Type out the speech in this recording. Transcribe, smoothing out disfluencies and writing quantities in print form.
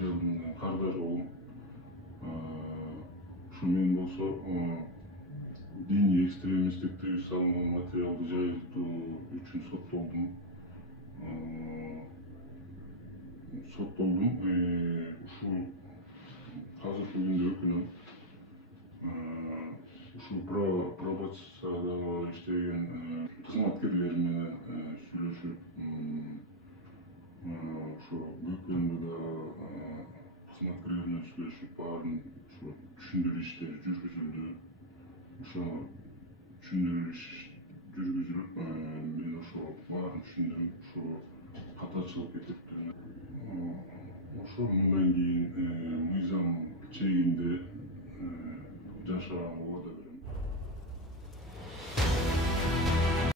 жылдын Кардашоу. Ушу мен болсо диний экстремисттик тыюу салынган материалды жайылтуу үчүн соттолдум. Ушул азыркы күндө өкүнөм. Ушул пробацияда иштеген кызматкерлер менен сүйлөшүп, ошо БКМда кызматкерлер менен сүйлөшүп, баарын ушу түшүндүрүү иштери жүргүзүлдү. Ошо түшүндүрүү иш жүргүзүлүп, мен ошо баарын түшүндүрүп, ошо ката чыгып кетиптир. Ошо мындан кийин мыйзам чегинде